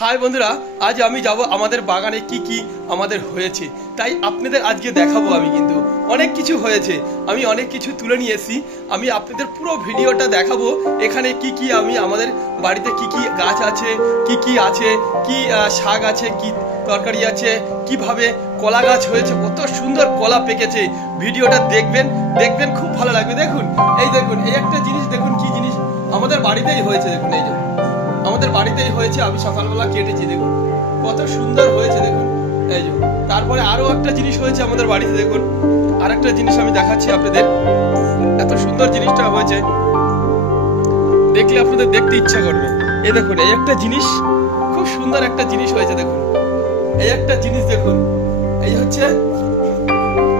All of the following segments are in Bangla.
হাই বন্ধুরা, আজ আমি যাব আমাদের বাগানে কি কি আমাদের হয়েছে, তাই আপনাদের আজকে দেখাবো। আমি কিন্তু অনেক কিছু হয়েছে, আমি অনেক কিছু তুলে নিয়ে এসেছি। আমি আপনাদের পুরো ভিডিওটা দেখাবো। এখানে কি কি আমি আমাদের বাড়িতে কি কি গাছ আছে, কি আছে, কি শাক আছে, কি তরকারি আছে, কিভাবে কলা গাছ হয়েছে, কত সুন্দর কলা পেকেছে। ভিডিওটা দেখবেন, খুব ভালো লাগবে। দেখুন এই একটা জিনিস দেখুন, কি জিনিস আমাদের বাড়িতেই হয়েছে। দেখুন এই যে আমাদের বাড়িতেই হয়েছে, আমি সকালবেলা কেটেছি। দেখুন কত সুন্দর হয়েছে, দেখুন এই যে। তারপরে আরো একটা জিনিস হয়েছে আমাদের বাড়িতে, দেখুন আর একটা জিনিস আমি দেখাচ্ছি আপনাদের। এত সুন্দর জিনিসটা হয়েছে, দেখলে আপনাদের দেখতে ইচ্ছা করবে। এই দেখুন এই একটা জিনিস, খুব সুন্দর একটা জিনিস হয়েছে। দেখুন এই একটা জিনিস, দেখুন এই হচ্ছে,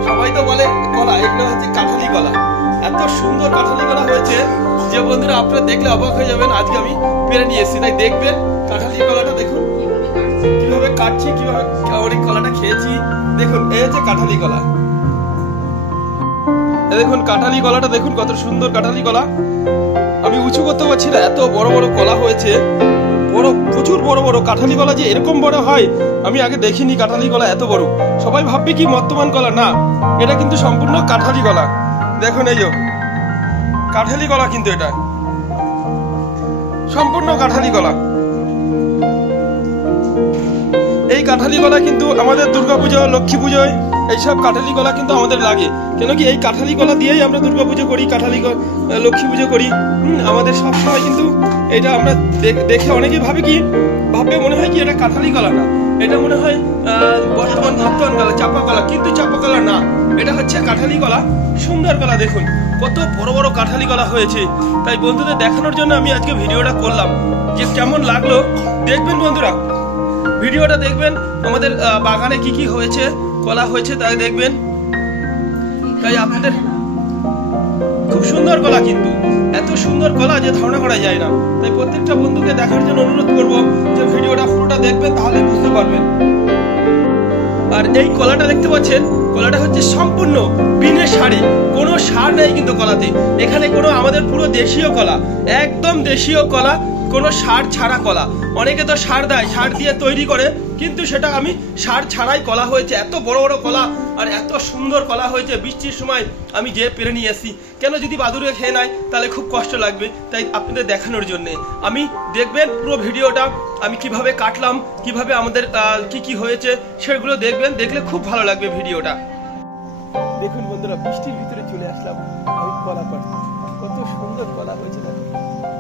সবাই তো বলে কলা, এগুলো হচ্ছে কাঁঠালি কলা। এত সুন্দর কাঁঠালি কলা হয়েছে যে বন্ধুরা আপনারা দেখলে অবাক হয়ে যাবেন। আজকে আমি পেরে নিয়ে এসেছি, তাই দেখবেন কাঁঠালি কলাটা। দেখুন কিভাবে কাটছি, কিভাবে অনেক কলাটা খেয়েছি। দেখুন এই হচ্ছে কাঁঠালি কলা। দেখুন কাঁঠালি কলাটা, দেখুন কত সুন্দর কাঁঠালি কলা। আমি উঁচু করতে পারছি না, এত বড় বড় কলা হয়েছে, প্রচুর বড় বড়। কাঁঠালি কলা যে এরকম বড় হয় আমি আগে দেখিনি। কাঁঠালি কলা এত বড়, সবাই ভাববে কি বর্তমান কলা, না এটা কিন্তু সম্পূর্ণ কাঁঠালি কলা। দেখুন এই যে কাঁঠালি কলা, কিন্তু এটা সম্পূর্ণ কাঁঠালি কলা। এই কাঁঠালি কলা কিন্তু আমাদের দুর্গাপুজো, লক্ষ্মী পুজোয় এইসব কাঁঠালি কলা কিন্তু আমাদের লাগে। কেন কি এই কাঁঠালি কলা দিয়েই আমরা দুর্গাপুজো করি, লক্ষ্মী পুজো করি। আমাদের সবসময় কিন্তু এটা আমরা দেখে অনেকেই ভাবে মনে হয় কি এটা কাঁঠালি কলা, না এটা মনে হয় বর্তমান কলা, চাপা কলা। কিন্তু চাপা কলা না, এটা হচ্ছে কাঁঠালি কলা, সুন্দর কলা। দেখুন কত বড় বড় কাঁঠালি কলা হয়েছে। তাই বন্ধুদের দেখানোর জন্য আমি আজকে ভিডিওটা করলাম, যে কেমন লাগলো দেখবেন বন্ধুরা। ভিডিওটা দেখবেন, আমাদের বাগানে কি কি হয়েছে, কলা হয়েছে তাই দেখবেন। তাই আপনাদের খুব সুন্দর কলা, কিন্তু এত সুন্দর কলা যে ধারণা করা যায় না। তাই প্রত্যেকটা বন্ধুকে দেখার জন্য অনুরোধ করব যে ভিডিওটা পুরোটা দেখবেন, তাহলে বুঝতে পারবেন। আর এই কলাটা দেখতে পাচ্ছেন, কলাটা হচ্ছে সম্পূর্ণ বিনা সারে, কোনো সার নেই কিন্তু কলাতে। এখানে কোনো আমাদের পুরো দেশীয় কলা, একদম দেশীয় কলা, কোনো সার ছাড়া কলা। অনেকে তো সার দেয়, সার দিয়ে তৈরি করে, কিন্তু সেটা আমি সার ছাড়াই কলা হয়েছে। এত বড় বড় কলা আর এত সুন্দর কলা হয়েছে। বৃষ্টির সময় আমি যে পেরে নিয়ে আসি, কেন যদি বাদুড়ে খেয়ে নেয় তাহলে খুব কষ্ট লাগবে। তাই আপনাদের দেখানোর জন্য আমি দেখবেন পুরো ভিডিওটা, আমি কিভাবে কাটলাম, কিভাবে আমাদের কি কি হয়েছে সেগুলো দেখবেন। দেখলে খুব ভালো লাগবে ভিডিওটা। দেখুন বন্ধুরা, বৃষ্টির ভিতরে চলে আসলাম আমি কলা কাটতে। কত সুন্দর কলা হয়েছে,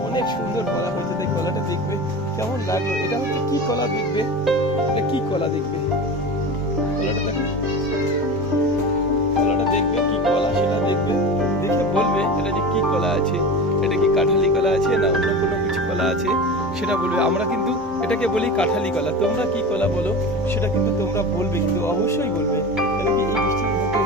অনেক সুন্দর কলা হয়েছে। তাই কলাটা দেখবে কেমন লাগলো। এটা হচ্ছে কি কলা, দেখবে এটা কি কলা, দেখবে কলাটা, দেখুন কলাটা দেখবে কি কলা, সেটা দেখবে, দেখে বলবে এটা যে কি কলা আছে, এটা কি কাঁঠালি কলা আছে না অন্য কোনো কিছু কলা আছে, সেটা বলবে। আমরা কিন্তু এটাকে বলি কাঁঠালি কলা, তোমরা কি কলা বলো সেটা কিন্তু তোমরা বলবে, কিন্তু অবশ্যই বলবে। কেন কি এই বৃষ্টির মধ্যে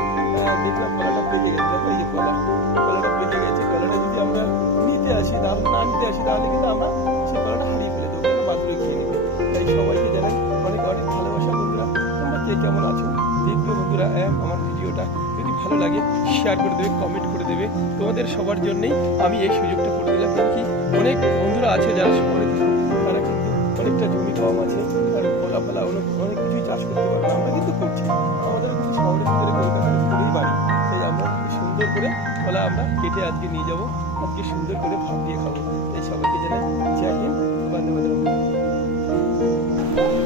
দেখলাম কলাটা পেকে গেছে। এই যে কলাটা পেকে গেছে। কলাটা যদি আমরা নিতে আসি, তাহলে না নিতে আসি, তাহলে কিন্তু আমরা সেই কলাটা হারিয়ে ফেলে দেবো, কোনো বাদুড়ে খেয়ে নেবো। তাই সবাইকে জানাই অনেক অনেক ভালোবাসা। বন্ধুরা তোমরা কে কেমন আছো দেখবে বন্ধুরা। আমার ভিডিওটা যদি ভালো লাগে শেয়ার করে দেবে, কমেন্ট করে দেবে। তোমাদের সবার জন্যই আমি এই সুযোগটা করে দিলাম। কেন কি অনেক বন্ধুরা আছে যারা শহরে থাকে, তারা কিন্তু অনেকটা জমি কম আছে, আর কলা ফলা অনেক কিছুই চাষ করতে পারবে। আমরা কিন্তু করছি, আমাদের কিন্তু শহরের ভিতরে, কলকাতার ভিতরেই বাড়ি। তাই আমরা সুন্দর করে কলা আমরা কেটে আজকে নিয়ে যাবো, আজকে সুন্দর করে ভাত দিয়ে খাবো। তাই সবাইকে জানাই জয় হিন্দ, বন্দে মাতরম।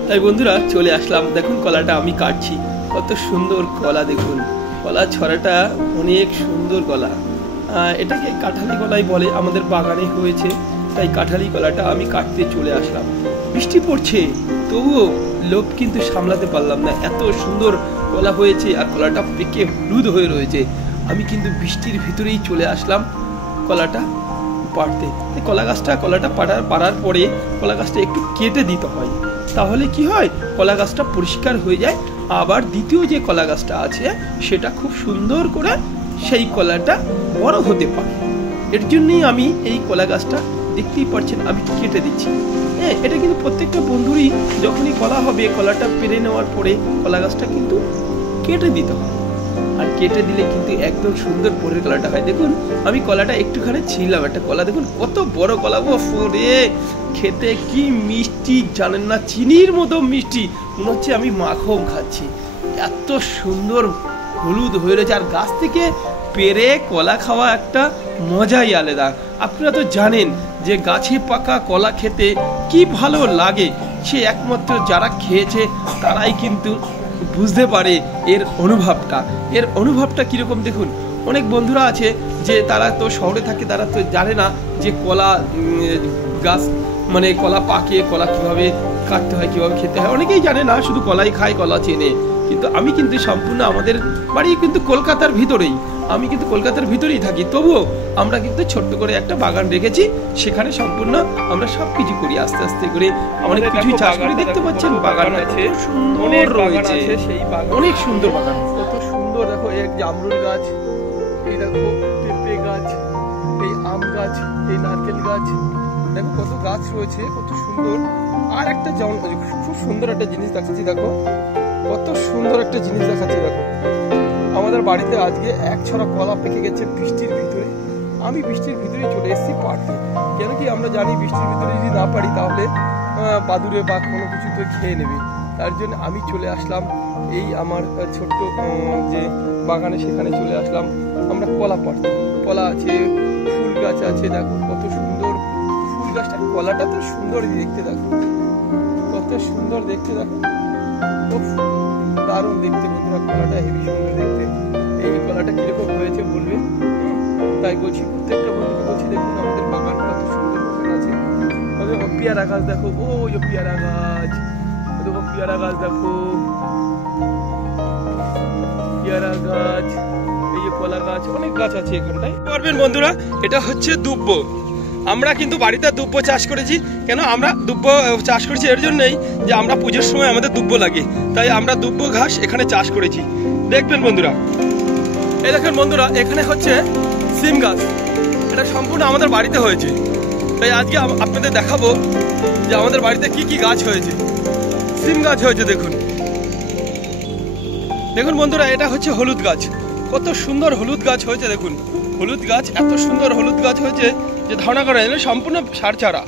তাই বন্ধুরা চলে আসলাম, দেখুন কলাটা আমি কাটছি, কত সুন্দর কলা। দেখুন কলা ছড়াটা অনেক সুন্দর কলা। এটাকে কাঁঠালি কলাই বলে, আমাদের বাগানে হয়েছে। তাই কাঁঠালি কলাটা আমি কাটতে চলে আসলাম। বৃষ্টি পড়ছে, তবুও লোভ কিন্তু সামলাতে পারলাম না, এত সুন্দর কলা হয়েছে। আর কলাটা পেকে হলুদ হয়ে রয়েছে। আমি কিন্তু বৃষ্টির ভিতরেই চলে আসলাম কলাটা পাড়তে। কলাটা পাড়ার পরে কলা গাছটা একটু কেটে দিতে হয়, তাহলে কি হয়, কলা গাছটা পরিষ্কার হয়ে যায়। আবার দ্বিতীয় যে কলা গাছটা আছে সেটা খুব সুন্দর করে সেই কলাটা বড় হতে পারে। এর জন্যই আমি এই কলা গাছটা দেখতেই পাচ্ছেন আমি কেটে দিচ্ছি। এটা কিন্তু প্রত্যেকটা বন্ধুরই যখনই কলা হবে, কলাটা পেরে নেওয়ার পরে কলা গাছটা কিন্তু কেটে দিতে হয়। আর কেটে দিলে কিন্তু একদম সুন্দর পরের কলাটা হয়। দেখুন আমি কলাটা একটুখানি ছিলাম, একটা কলা দেখুন কত বড় কলা, ও ফোরে খেতে কি মিষ্টি জানেন না, চিনির মতো মিষ্টি, মনে হচ্ছে আমি মাখন খাচ্ছি, এত সুন্দর হলুদ হয়ে রয়েছে। আর গাছ থেকে পেরে কলা খাওয়া একটা মজাই আলাদা। আপনারা তো জানেন যে গাছে পাকা কলা খেতে কি ভালো লাগে, সে একমাত্র যারা খেয়েছে তারাই কিন্তু বুঝতে পারে এর অনুভবটা কীরকম। দেখুন অনেক বন্ধুরা আছে যে তারা তো শহরে থাকে, তারা তো জানে না যে কলা গাছ মানে কলা পাকে, কলা কিভাবে কাটতে হয়, কিভাবে খেতে হয়, অনেকেই জানে না, শুধু কলাই খায়, কলা চেনে। কিন্তু আমি কিন্তু সম্পূর্ণ, আমাদের বাড়ি কিন্তু কলকাতার ভিতরেই, আমি কিন্তু কলকাতার ভিতরেই থাকি, তবুও আমরা কিন্তু ছোট্ট করে একটা বাগান রেখেছি, সেখানে সম্পূর্ণ আমরা সব কিছু করি আস্তে আস্তে করে, অনেক কিছু চাষ করে। দেখতে পাচ্ছেন বাগান আছে, সুন্দর রয়েছে, সেই বাগান অনেক সুন্দর বাগান, কত সুন্দর। দেখো এই জামরুল গাছ, এই দেখো পেঁপে গাছ, এই আম গাছ, এই নারকেল গাছ, দেখো কত গাছ রয়েছে, কত সুন্দর। আর একটা খুব সুন্দর একটা জিনিস দেখাচ্ছি, দেখো কত সুন্দর একটা জিনিস দেখাচ্ছি। দেখো আমাদের বাড়িতে আজকে এক ছড়া কলা পেকে গেছে বৃষ্টির ভিতরে। আমি বৃষ্টির ভিতরেই চলে এসেছি পাড়তে, কেন কি আমরা জানি বৃষ্টির ভিতরে যদি না পারি তাহলে বাদুড়ে বা কোনো কিছু তো খেয়ে নেবে, তার জন্য আমি চলে আসলাম এই আমার ছোট্ট যে বাগানে, সেখানে চলে আসলাম আমরা কলা পাড়তে। কলা আছে, ফুল গাছ আছে, দেখো কত সুন্দর ফুল গাছটা, কলাটা তো সুন্দর দেখতে, দেখো কত সুন্দর দেখতে, দেখো দারুণ দেখতে বন্ধুরা, কলাটা হেবি সুন্দর দেখতে। এই কলাটা কিরকম হয়েছে বলবেন, তাই বলছি প্রত্যেকটা বন্ধুকে বলছি, দেখুন আমাদের বাগান কত সুন্দর বাগান আছে। পেয়ারা গাছ দেখো, ওই যে পেয়ারা গাছ, দেখো পেয়ারা গাছ, দেখো পেয়ারা গাছ, এই যে কলা গাছ, অনেক গাছ আছে এখানটায়। পারবেন বন্ধুরা, এটা হচ্ছে দুব্বো। আমরা কিন্তু বাড়িতে দুব্বো চাষ করেছি। কেন আমরা দুব্বো চাষ করেছি? এর জন্যই যে আমরা পুজোর সময় আমাদের দুব্বো লাগে, তাই আমরা দুব্বো ঘাস এখানে চাষ করেছি। দেখবেন বন্ধুরা, এই দেখেন বন্ধুরা, এখানে হচ্ছে সিম গাছ, এটা সম্পূর্ণ আমাদের বাড়িতে হয়েছে। তাই আজকে আপনাদের দেখাবো যে আমাদের বাড়িতে কি কি গাছ হয়েছে। সিম গাছ হয়েছে, দেখুন দেখুন বন্ধুরা, এটা হচ্ছে হলুদ গাছ, কত সুন্দর হলুদ গাছ হয়েছে। দেখুন হলুদ গাছ, এত সুন্দর হলুদ গাছ হয়েছে যে ধারণা করা যায় না, সম্পূর্ণ সার ছাড়া।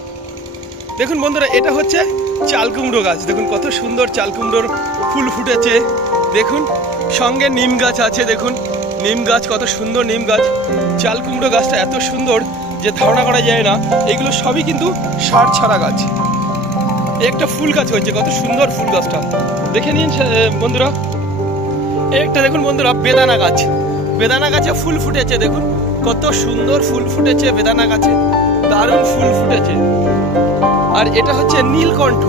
দেখুন বন্ধুরা, এটা হচ্ছে চাল কুমড়ো গাছ, দেখুন কত সুন্দর চাল কুমড়োর ফুল ফুটেছে। দেখুন সঙ্গে নিম গাছ আছে, দেখুন নিম গাছ, কত সুন্দর নিম গাছ। চাল কুমড়ো গাছটা এত সুন্দর যে ধারণা করা যায় না। এগুলো সবই কিন্তু সার ছাড়া গাছ। একটা ফুল গাছ হয়েছে, কত সুন্দর ফুল গাছটা, দেখে নিন বন্ধুরা। একটা দেখুন বন্ধুরা, বেদানা গাছ, বেদানা গাছে ফুল ফুটেছে, দেখুন কত সুন্দর ফুল ফুটেছে বেদানা গাছে, দারুণ ফুল ফুটেছে। আর এটা হচ্ছে নীলকণ্ঠ,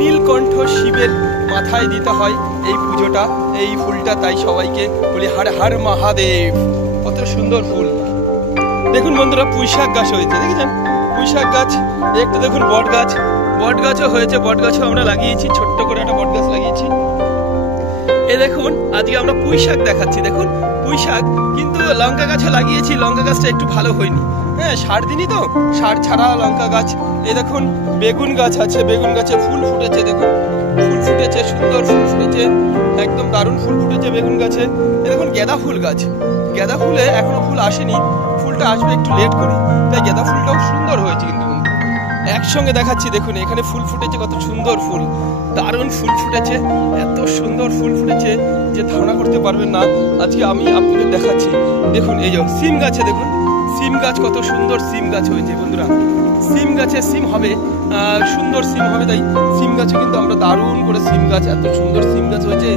নীলকণ্ঠ শিবের মাথায় দিতে হয় এই পুজোটা, এই ফুলটা, তাই সবাইকে বলি হর হর মহাদেব। কত সুন্দর ফুল। দেখুন বন্ধুরা, পুঁইশাক গাছ হয়েছে, দেখেছেন পুঁইশাক গাছ। একটা দেখুন বট গাছ, বট গাছও হয়েছে, বট গাছও আমরা লাগিয়েছি, ছোট্ট করে একটা বট গাছ লাগিয়েছি। এ দেখুন আজকে আমরা পুঁইশাক দেখাচ্ছি, দেখুন পুঁইশাক, কিন্তু লঙ্কা গাছে লাগিয়েছি, লঙ্কা গাছটা একটু ভালো হয়নি, হ্যাঁ সার দিনই তো, সার ছাড়া লঙ্কা গাছ। এই দেখুন বেগুন গাছ আছে, বেগুন গাছে ফুল ফুটেছে, দেখুন ফুল ফুটেছে, সুন্দর ফুল ফুটেছে, একদম দারুণ ফুল ফুটেছে বেগুন গাছে। এই দেখুন গাঁদা ফুল গাছ, গাঁদা ফুলে এখনো ফুল আসেনি, ফুলটা আসবে একটু লেট করে, তাই গাঁদা ফুলটাও সুন্দর হয়েছে। কিন্তু একসঙ্গে দেখাচ্ছি, দেখুন এখানে ফুল ফুটেছে, কত সুন্দর ফুল, দারুণ ফুল ফুটেছে, এত সুন্দর ফুল ফুটেছে যে ধারণা করতে পারবেন না। আজকে আমি আপনাদের দেখাচ্ছি। দেখুন এই যে সিম গাছে, দেখুন সিম গাছ, কত সুন্দর সিম গাছ হয়েছে বন্ধুরা। সিম গাছে সিম হবে, সুন্দর সিম হবে, তাই সিম গাছে কিন্তু আমরা দারুণ করে সিম গাছ, এত সুন্দর সিম গাছ হয়েছে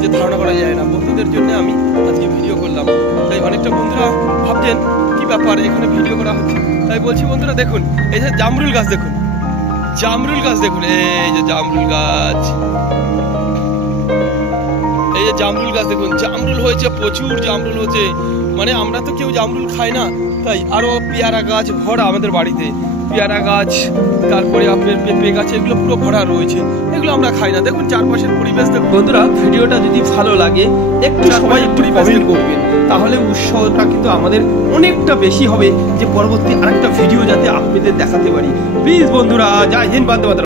যে ধারণা করা যায় না। বন্ধুদের জন্য আমি আজকে ভিডিও করলাম, তাই অনেকটা বন্ধুরা ভাবছেন কি ব্যাপার এখানে ভিডিও করা হচ্ছে, তাই বলছি বন্ধুরা। দেখুন এই যে জামরুল গাছ, দেখুন জামরুল গাছ, দেখুন এই যে জামরুল গাছ, এই যে জামরুল গাছ, দেখুন জামরুল হয়েছে, প্রচুর জামরুল হয়েছে, মানে আমরা তো কেউ জামরুল খাই না, তাই আরো পেয়ারা গাছ ভরা আমাদের বাড়িতে, পেয়ারা গাছ, তারপরে আপনার পেঁপে গাছ, এগুলো পুরো ভরা রয়েছে, এগুলো আমরা খাই না। দেখুন চারপাশের পরিবেশ। বন্ধুরা ভিডিওটা যদি ভালো লাগে একটু সবাই একটু কমেন্ট করবেন, তাহলে উৎসাহটা কিন্তু আমাদের অনেকটা বেশি হবে যে পরবর্তী আরেকটা ভিডিও যাতে আপনাদের দেখাতে পারি। প্লিজ বন্ধুরা, জয় হিন্দ, বন্দে মাতরম।